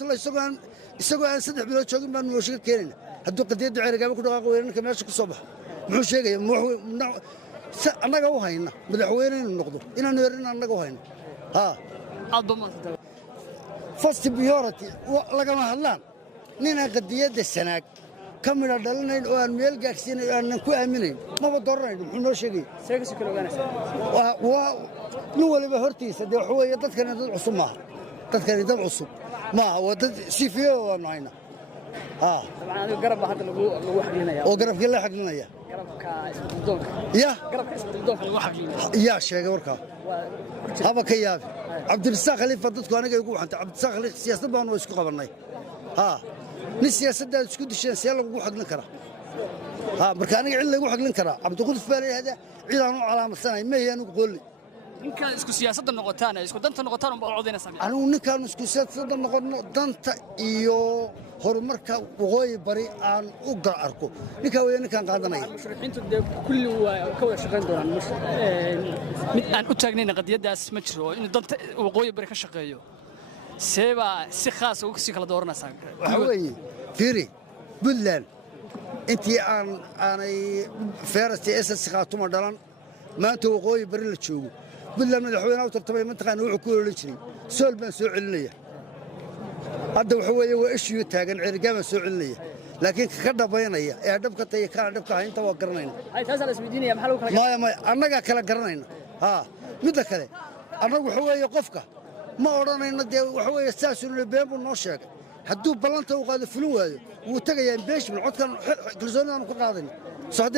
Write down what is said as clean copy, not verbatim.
tala isagoo aan 3 bilood joogin baan noo sheeg keenina hadduu qadiyada ceerigaaba ku dhaqaaqo weerarka meesha ku soo baxo muxuu sheegayaa annaga u hayna madaxweyne inuu noqdo inaan weerin annaga u hayna first priority lagama hadlaan ninaan qadiyada sanaag ka midha dhalinayn oo aan meel gaarsiinayn oo aan ku aaminayn maba dooranayn muxuu noo sheegay seegasi kala ogaanaysa nin waliba hortiisa dee waxa weeye dadkani dad cusub maaha dadkani dad cusub maaha waa dad sifiyo waanu hayna طبعا هذا قرب هذا لو حقينيا oo garabkii la xaqlinaya garabka isbeddelka ya garabka isbeddelka lagu xaqlinaya yaa sheegay warka haba ka yaabi cabdirasaaq khalifa dadku aniga igu waxanta cabdirasaaq khalifa siyaasad baan isku qabanay nin siyaasadda isku disheen see lagu xaqlin karaa marka aniga cid lagu xaqlin karaa cabdiqudus baa leeyahay cid aan u calaamadsanay ma yaanu qooli ninkaan isku siyaasadda noqotaan isku danta noqotaan oo codeynaysan anigu ninkaan isku siyaasadda noqono danta iyo horumarka waqooyi bari aan u arko ninka weeye ninkaan qaadanaya musharaxiintu kulli waa ka wada shaqeyn doonaan mid aan u taagnayn qadiyadaas ma jiro in danta waqooyi bari ka shaqeeyo seeba si khaas ah uga sii kala dooranaysan waxa weeye fiiri Puntland intii aanay feerasti SS qaatuma dhalan maanta waqooyi bari la joogo Puntland madaxweynaha u tartamay mantaqaan wuxuu ku oran jiray sool baan soo celinaya hadda waxa weeye waa ishiyo taagan ceerigaama soo celinaya laakiin ka dhabaynaya ee dhabka tay ka dhabka haynta waa garanayna ay taas la isweydiinaya maxaa lagu kala ma annaga kala garanayna midda kale annagu waxa weeye qofka ma oranayna dee waxa weeye saasuna been buu noo sheegay hadduu ballanta u qaado fulin waayo wuu tagayaa beeshman codkan kalsoonidaan ku qaadayna soo